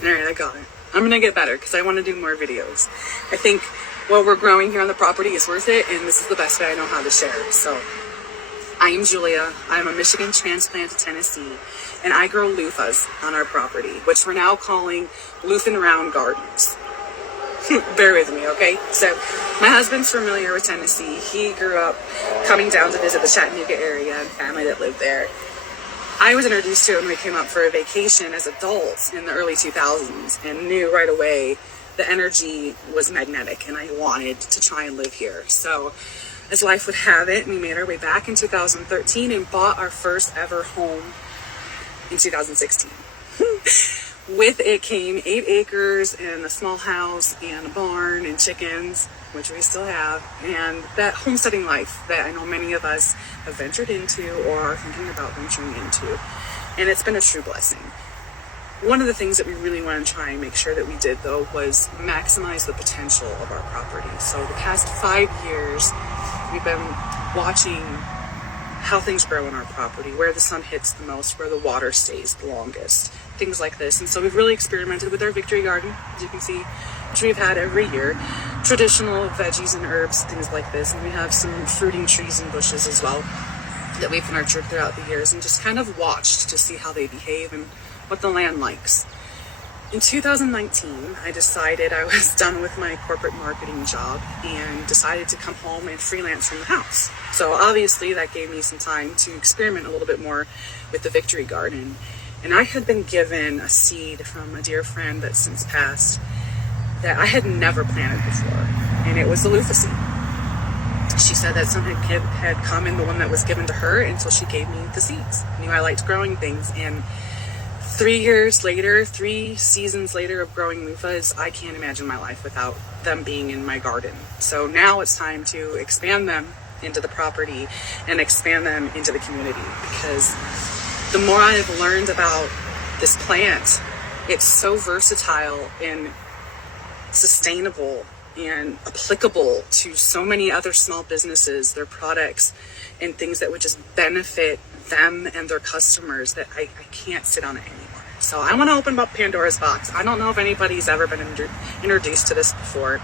All right, I got it. I'm gonna get better because I want to do more videos. I think what we're growing here on the property is worth it, and this is the best way I know how to share. So I am Julia. I'm a Michigan transplant to Tennessee, and I grow loofahs on our property, which we're now calling LoofnRound gardens. Bear with me, okay? So my husband's familiar with Tennessee. He grew up coming down to visit the Chattanooga area and family that lived there. I was introduced to it when we came up for a vacation as adults in the early 2000s and knew right away the energy was magnetic and I wanted to try and live here. So as life would have it, we made our way back in 2013 and bought our first ever home in 2016. With it came 8 acres and a small house and a barn and chickens, which we still have, and that homesteading life that I know many of us have ventured into or are thinking about venturing into. And it's been a true blessing. One of the things that we really want to try and make sure that we did, though, was maximize the potential of our property. So the past 5 years, we've been watching how things grow on our property, where the sun hits the most, where the water stays the longest, things like this. And so we've really experimented with our victory garden, as you can see, which we've had every year. Traditional veggies and herbs, things like this. And we have some fruiting trees and bushes as well that we've nurtured throughout the years and just kind of watched to see how they behave and what the land likes. In 2019, I decided I was done with my corporate marketing job and decided to come home and freelance from the house. So obviously that gave me some time to experiment a little bit more with the victory garden. And I had been given a seed from a dear friend that's since passed that I had never planted before. And it was the loofah seed. She said that some had come in the one that was given to her, and so she gave me the seeds. Knew I liked growing things, and 3 years later, 3 seasons later of growing loofahs, I can't imagine my life without them being in my garden. So now it's time to expand them into the property and expand them into the community, because the more I've learned about this plant, it's so versatile and sustainable and applicable to so many other small businesses, their products, and things that would just benefit them and their customers that I can't sit on it anymore. So I want to open up Pandora's box. I don't know if anybody's ever been introduced to this before,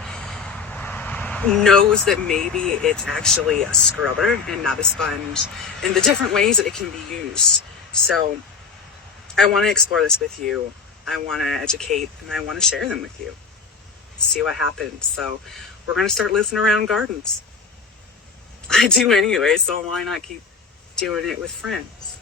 knows that maybe it's actually a scrubber and not a sponge, and the different ways that it can be used. So I want to explore this with you. I want to educate, and I want to share them with you. See what happens. So we're going to start LoofnRound gardens. I do anyway, so why not keep doing it with friends?